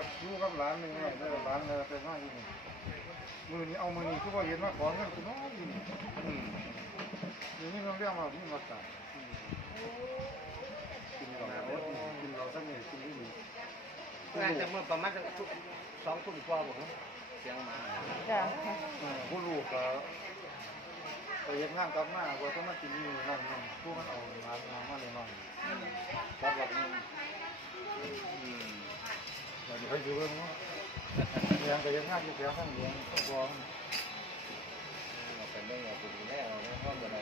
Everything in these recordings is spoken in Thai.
กับอยู่กับหลานหนึ่งไงเด้อหลานเลยไปมาอยู่นี่มือนี้เอามือนี้คือว่าเห็นว่าขอเงินคุณน้อยอยู่นี่อืมอยู่นี่ต้องเรียกว่าพี่มาตัดกินเรากินเราสักนิดกินที่นี่น่าจะเมื่อประมาณสองทุ่มกว่าผมเสียงมาจ้ะผู้ลูกก็ไปเฮ็ดงานกลับมาว่าต้องมากินนี่นั่นนี่พวกมันเอางานงามาเลยน้อยรับหลักนี่ ไปดูเรื่องว่าเลี้ยงไปเฮ็ดงานอยู่แถวข้างเยงข้างบองเป็นเรื่องของคุณแม่เราไม่ต้องอะไร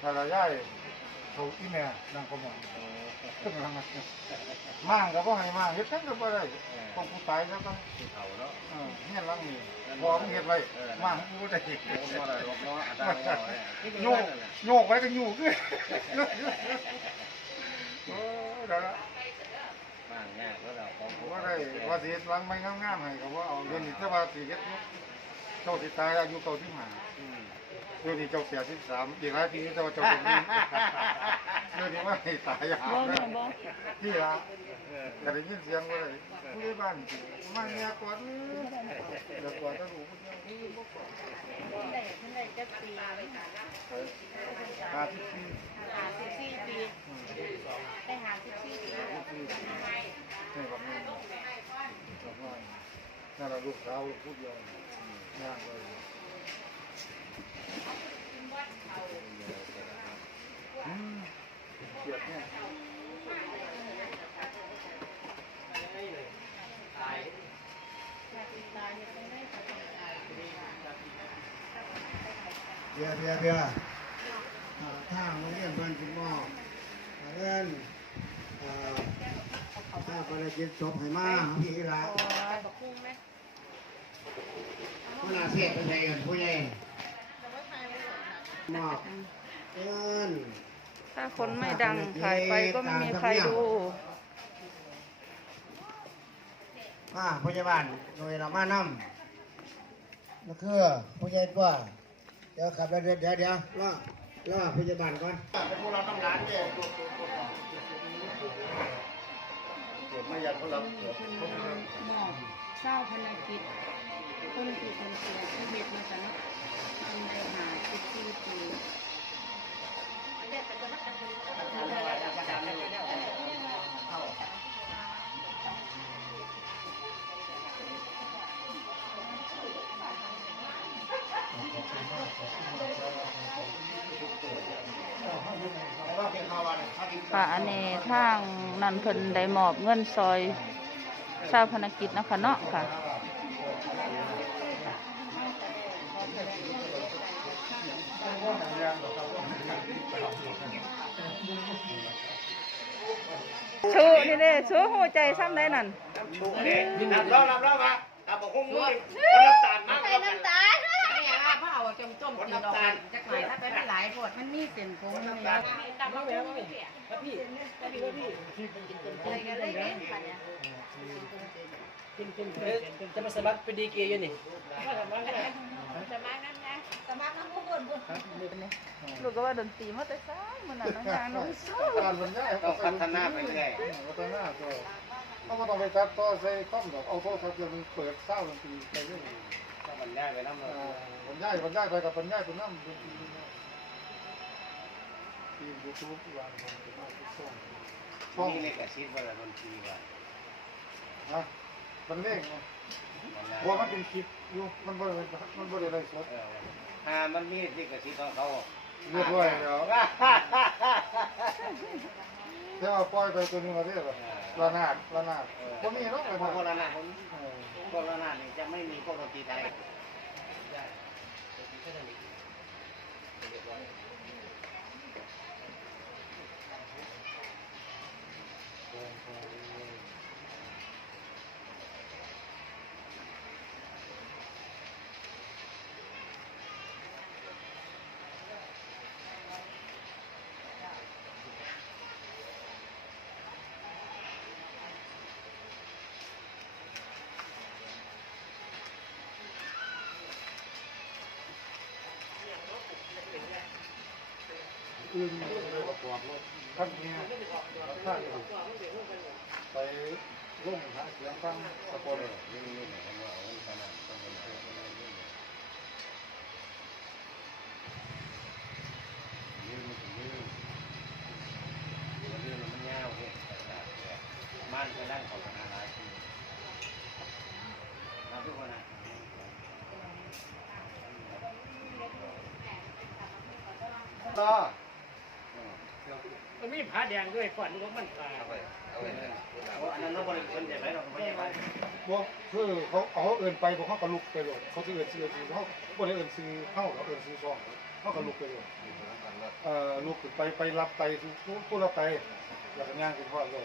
ถ้าเราย้ายเขาอีแม่นางก็มองขึ้นมามั่งก็บ่ให้มั่งเฮ็ดจังก็บ่ได้ต้องผู้ตายแล้วก็ที่เขาเนาะเออเฮ็ดหลังนี่บ่มึงเฮ็ดไว้มั่งกูบ่ได้โอ้หอะไรอกเนาะอาจารย์โยกโยกไว้ก็อยู่คือโอ้เดี๋ยวละ บ้างเนี่ยก็เราของว่าได้ว่าสิเฮ็ดหลังไม่งามๆให้ก็ว่าเอาเดี๋ยวนี้แต่ว่าสิเฮ็ดเจ้าสิตายอายุเก่าที่หาเดี๋ยวนี้เจ้าเสียสิบสามอีกหลายปีแต่ว่าเจ้าเป็นนี้เดี๋ยวนี้ว่าให้ตายยาวบ่นะแม่บ่ที่ละแต่ได้ยินเสียงว่าอะไรผู้ใหญ่บ้านมาเนี่ยกวาดเดี๋ยวกวาดต้องรู้ผู้เจ้าหาที่ปีหาสิบสี่ปีไปหาสิบสี่ปี นี่แบบนี้แบบว่านั่นเรา ลูกสาวพูดเดียากเลยอืมเกลียดเนี่ยเบียเบียเบียร์อ่าถ้าโรงเรียนบ้านคุณหมอเรียนเอ่อถ้าบริจิตศพให้มาพี่ละบักคุ้งไหม ผู้นาเทศเป็นไงกันผู้ใหญ่มอบเอินถ้าคนไม่ดังขายไปก็ไม่มีใครดูมาผู้ใหญ่บ้านโดยเรามานำนั่นคือผู้ใหญ่ตัวเดี๋ยวขับรถเดี๋ยวเดี๋ยวเดี๋ยวรอรอผู้ใหญ่บ้านก่อนเป็นผู้เราต้องร้านเดียวเกิดไม่อยากเขารับเกิดเขาไม่รับหมอบเศร้าพนักกิจ คนที่คนเสียชีวิตมาจากคนไปหาสิบสี่ปีค่ะอันทางนันเพิ่นได้มอบเงินซอยชาวพนักกิจนะคะเนาะค่ะ เด้ชูหัวใจซ้ำได้นั่นชูนี่รับรอบรับรอบมาเอาบอกคงมือคนน้ำตาลมากใส่น้ำตาลเนี่ยว่าพ่อเอาจมต้มกินดอกจักหน่อยถ้าไปมันหลายพดมันมีเส้นผมนี่นะตำมะม่วงพี่พี่พี่พี่อะไรกันเลยเนี่ยค่ะเนี่ยจะมาสมัครเป็นดีเกย์อยู่นี่สมัครนั้นนะ สมัครน้ำพุบุญบุญลูกก็ว่าดนตรีมาแต่ซ้ายมันน่ะน้องยางน้องสู้การบรรยายต้องพัฒนาไปเรื่อยพัฒนาตัวเขาก็ต้องไปจัดต่อใส่ข้อมดอกเอาโทรศัพท์เดี๋ยวมันเปิดเศร้าดนตรีไปเรื่อยต้องบรรยายไปน้ำเลยบรรยายบรรยายไปกับบรรยายไปนั่งดนตรีทีมยูทูบวางของเป็นมากทุกช่องช่องนี่เลยกระชิดว่าละดนตรีว่านะมันเล่งนะเพราะมันเป็นคลิปอยู่มันบริเวณมันบริเวณสดเออ หามันมีที่กระชิดของเขาเรียบร้อยแล้วแต่ว่าปล่อยไปตัวนี้มาเรียบระนาดระนาดคนนี้เนาะพวกโคระรานาดชพวกโคราชนี่จะไม่มีพวกดนตรีไทย อื่นท่านเนี่ยท่านไปร่มหาเสียงฟังตะโกนมันจะดังของอาหารเราทุกคนนะต่อ มีผ้าแดงด้วยก่อนนี่ก็มันปลาอันนั้นเราบริสุทธิ์ใจไหมเราไม่ใช่ไหมบอกคือเขาเอาเอินไปบอกเขาก็ลุกไปเลยเขาจะเอินซื้อซื้อเขาบ่ได้เอินซื้อเข้าเขาเอินซื้อซองเขาก็ลุกไปเลยเอ่อลุกขึ้นไปไปรับไตผู้ผู้รับไตแล้วก็ย่างขึ้นทอดเลย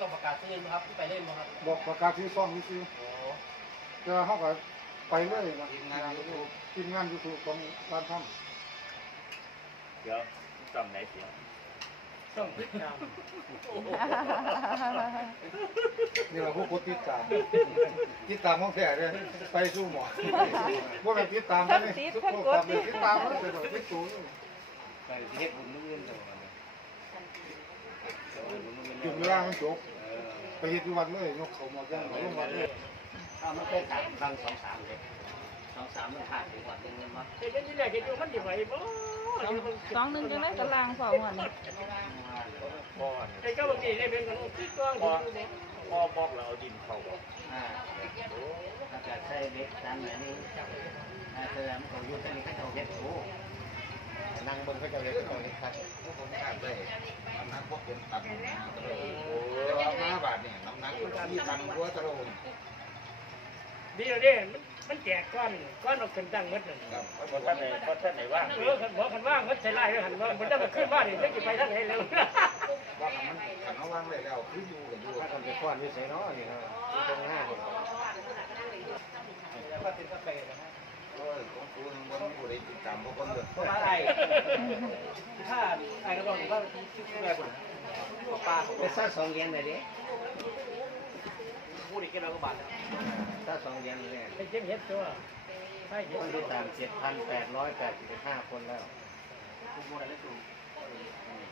ต้องประกาศซื้อครับที่ไปเล่นมาครับบอกประกาศซื้อซองนี่ซื้อจะเขาก็ไปเลยนะทีมงานยูทูบทีมงานยูทูบของร้านทเดี๋ยวจำไหนเสีย ต้องพิจารำนี่แหละผู้กดติดตามติดตามของแท้เลยไปสู้หมอว่าไปติดตามกันเลยติดตามเลยติดตามเลยไปเลยติดตูนไปเฮ็ดบุญมื้อเดียวกันจุดเวลามันจบไปเฮ็ดที่วัดเลยยกเขาหมดย่างลงวัดเลยถ้ามันเป็นสามครั้งสองสามเลยสองสามมันขาดถึงกว่าเป็นเงินมาเห็นที่แรกเห็นอยู่มันดีไหวบ่ สองหนึ่งจังได้ตารางสองวันนี้พ่อเนี่ยไอ้ก็บางทีได้เป็นกันที่กล้องพ่บ่บอกเราเอาดินเข้าบอกอ่าถ้าจะใช้เบ็ดตามไหนนี่ถ้าเธอมันก็ยุ่งแค่นี้ก็จะเฮ็ดโอ้นั่งบนก็จะเฮ็ดก็เฮ็ดครับผมขาดเลยน้ำหนักพวกเป็นตันโอ้ห้าบาทเนี่ยน้ำหนักที่ตันหัวตะโลมดีเลยเด้มัน มันแจกก้อนก้อนออกเป็นตั้งมัดนั่นครับเพราะท่านไหนเพราะท่านไหนว่างเออคันบอกคันว่ามัดใส่ไล่หันว่ามันจะมาขึ้นบ้านนี่จะไปทางไหนแล้วว่ามันขันเอาวางเลยแล้วคืออยู่กับอยู่ถ้าทำเป็นก้อนนี่ใส่เนาะนี่ครับตรงหน้าผมก็เป็นกาแฟนะฮะโอ้ยของกูทั้งบนกูได้ติดตามพวกคนเลยเพราะว่าไอ้ถ้าไอ้กระบอกนี่ก็แม่ผมปลาเป็นสักสองเยนเลยดิ พูดอีกแค่ร้อยกว่าบาทถ้าสองเยนเลยเป็นเจ็บเห็ดตัวใช่เห็ดคนที่ตามเจ็ดพันแปดร้อยแปดสิบห้าคนแล้ว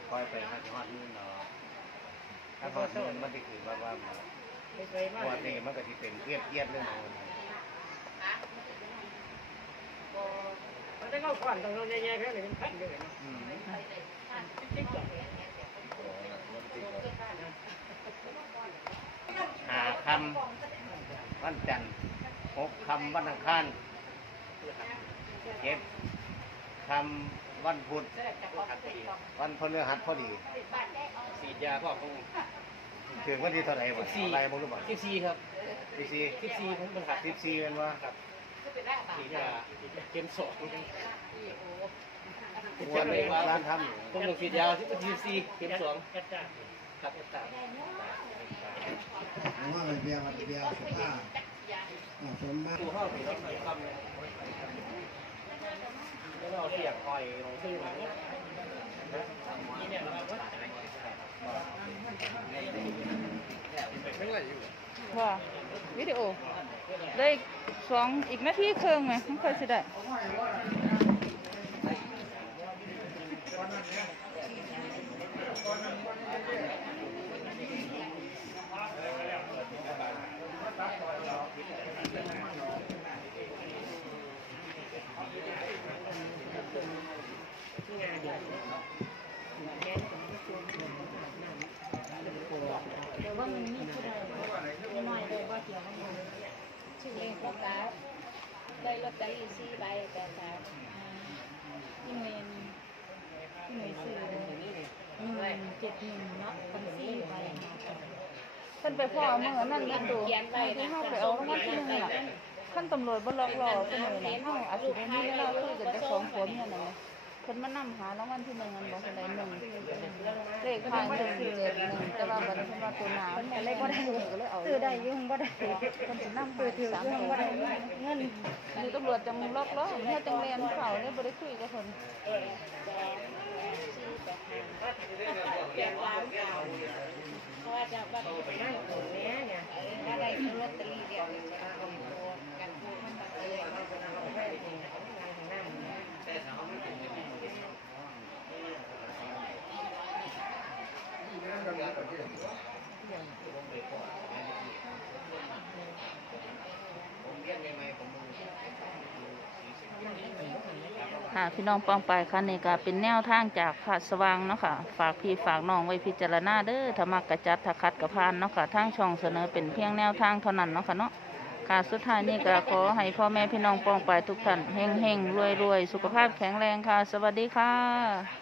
คอยไปห้าฮอดนู่นเนาะถ้าฮอดนู่นมันจะคือว่าว่าไม่เคยมาปกติมันก็จะเป็นเกียดเกียดเรื่องนู้นมันได้เข้าก้อนต้องเราแย่ๆแค่ไหนเป็นพันเลยเนาะจิ๊กๆ หาคำวันจันทร์หกคำวันอังคารเจ็ดคำวันพุธวันพฤหัสพอดีสีดยาพ่อคงถึงวันที่เท่าไหร่วะอะไรบ้างรู้ป่ะสิบสี่ครับสิบสี่สิบสี่ผมเป็นหัดสิบสี่เป็นว่าสีดยาเข็มสองวันนี้ร้านทำอยู่ผมต้องสีดยาสิบสี่เข็มสอง ผมว่ามันเบียร์มันเบียร์สภาพอ่าสมมาตรดูห้องสีน้ำมันคำเลยแล้วเราเสียงหอยลงซึ่งหลังนี่เนี่ยเราก็ว่าวิดีโอ ได้สองอีกนาทีครึ่งไหมมันค่อยสิได้ชื่อเลขประกาศได้ ลอตเตอรี่สี่ใบแต่แต่ที่เมนที่เมนซื้อหนึ่งเจ็ดหนึ่งเนาะคนสี่ใบท่านไปพ่อเมื่อนั่นนั่นดูที่ห้าไปเอารางวัลที่หนึ่งอะขั้นตำรวจบ่ล็อกรอเสมอนะห้าอาจสิบ่มีเวลาคุยกันแต่สองคนเนี่ยนั่นแหละ เพิ่นมานำหารางวัลที่หนึ่งอันบ่เท่าใดหนึ่งเลขท้ายหนึ่งเจ็ดหนึ่งแต่ว่าบัดนี้เพิ่นว่าตัวหนามันเลยบ่ได้ก็เลยเอาซื้อได้อยู่งบ่ได้เพิ่นสินำหาสามตัวบ่ได้เงินนี่ตำรวจจังล็อกล้อเฮาจังเรียนเขาเลยบ่ได้คุยกับเพิ่นเพราะว่าจะว่าไปนั่งตรงนี้เนี่ยถ้าได้ลอตเตอรี่เดียวกันพวกมันเลย เค่ะพี่น้องป้องไปค่ะนี่ก็เป็นแนวทางจากพระสว่างเนาะค่ะ ฝากพี่ฝากน้องไว้พิจารณาเด้อธรรมกระจัดถ้าคัดกระพานเนาะค่ะทางช่องเสนอเป็นเพียงแนวทางเท่านั้นเนาะค่ะเนาะค่ะสุดท้ายนี่ก็ขอให้พ่อแม่พี่น้องป้องไปทุกท่านเฮงเฮงรวยรวยสุขภาพแข็งแรงค่ะ สวัสดีค่ะ